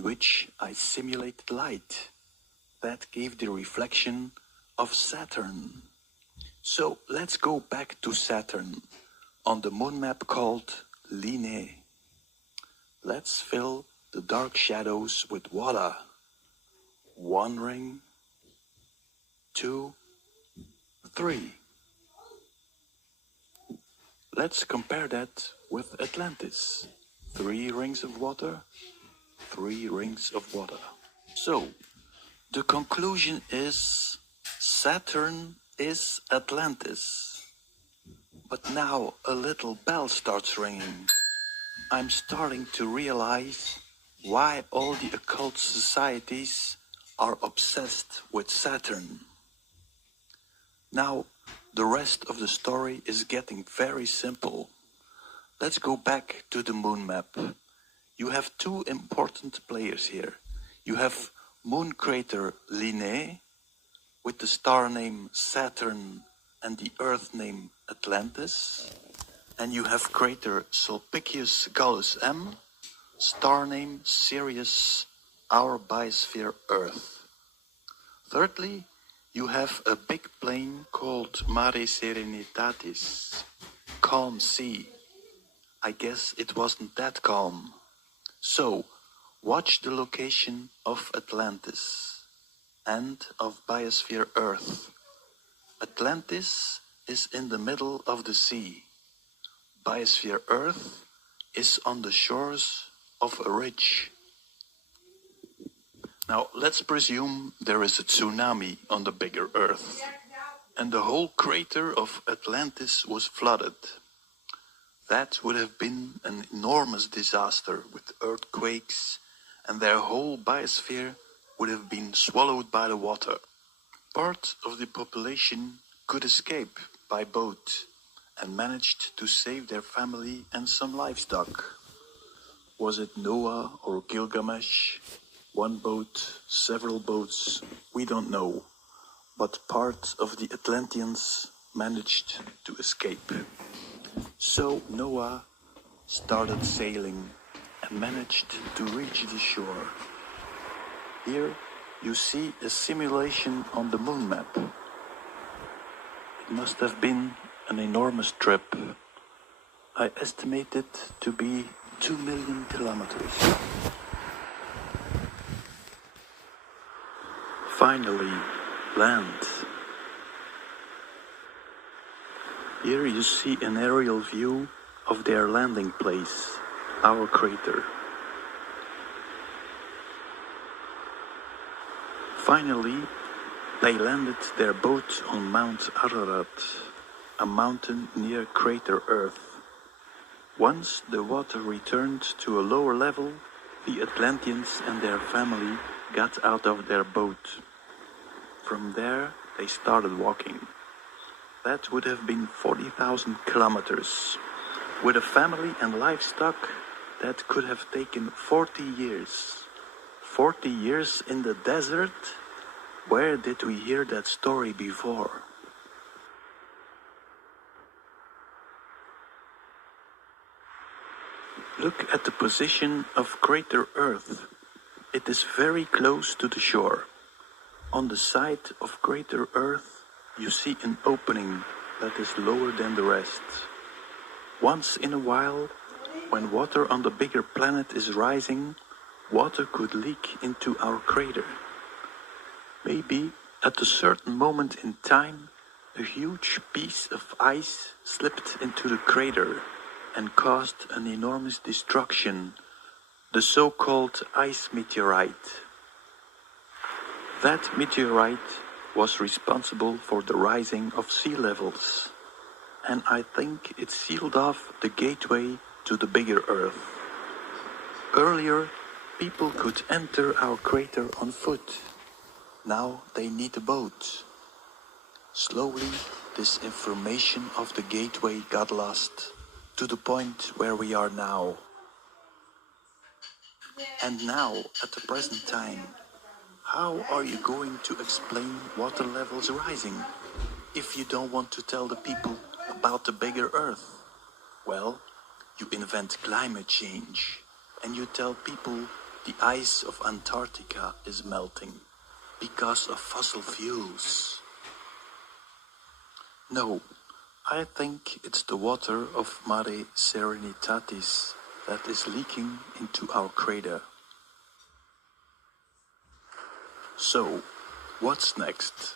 in which I simulated light that gave the reflection of Saturn. So let's go back to Saturn on the moon map called Linné. Let's fill the dark shadows with water. 1 ring, 2, 3. Let's compare that with Atlantis. 3 rings of water, 3 rings of water. So, the conclusion is Saturn is Atlantis. But now a little bell starts ringing. I'm starting to realize why all the occult societies are obsessed with Saturn. Now, the rest of the story is getting very simple. Let's go back to the moon map. You have 2 important players here. You have moon crater Linné, with the star name Saturn and the earth name Atlantis. And you have crater Sulpicius Gallus M, star name Sirius, our biosphere Earth. Thirdly, you have a big plain called Mare Serenitatis, calm sea. I guess it wasn't that calm. So, watch the location of Atlantis and of biosphere Earth. Atlantis is in the middle of the sea. Biosphere Earth is on the shores of a ridge. Now let's presume there is a tsunami on the bigger Earth, and the whole crater of Atlantis was flooded. That would have been an enormous disaster with earthquakes, and their whole biosphere would have been swallowed by the water. Part of the population could escape by boat and managed to save their family and some livestock. Was it Noah or Gilgamesh? 1 boat, several boats, we don't know. But part of the Atlanteans managed to escape. So Noah started sailing and managed to reach the shore. Here you see a simulation on the moon map. It must have been an enormous trip. I estimate it to be 2 million kilometers. Finally, land. Here you see an aerial view of their landing place, our crater. Finally, they landed their boat on Mount Ararat, a mountain near crater Earth. Once the water returned to a lower level, the Atlanteans and their family got out of their boat. From there, they started walking. That would have been 40,000 kilometers. With a family and livestock, that could have taken 40 years. 40 years in the desert? Where did we hear that story before? Look at the position of crater Earth. It is very close to the shore. On the side of crater Earth, you see an opening that is lower than the rest. Once in a while, when water on the bigger planet is rising, water could leak into our crater. Maybe at a certain moment in time, a huge piece of ice slipped into the crater and caused an enormous destruction, the so-called ice meteorite. That meteorite was responsible for the rising of sea levels, and I think it sealed off the gateway to the bigger Earth. Earlier, people could enter our crater on foot. Now they need a boat. Slowly, this information of the gateway got lost, to the point where we are now. And now, at the present time, how are you going to explain water levels rising if you don't want to tell the people about the bigger Earth? Well, you invent climate change and you tell people The ice of Antarctica is melting because of fossil fuels. No, I think it's the water of Mare Serenitatis that is leaking into our crater. So, what's next?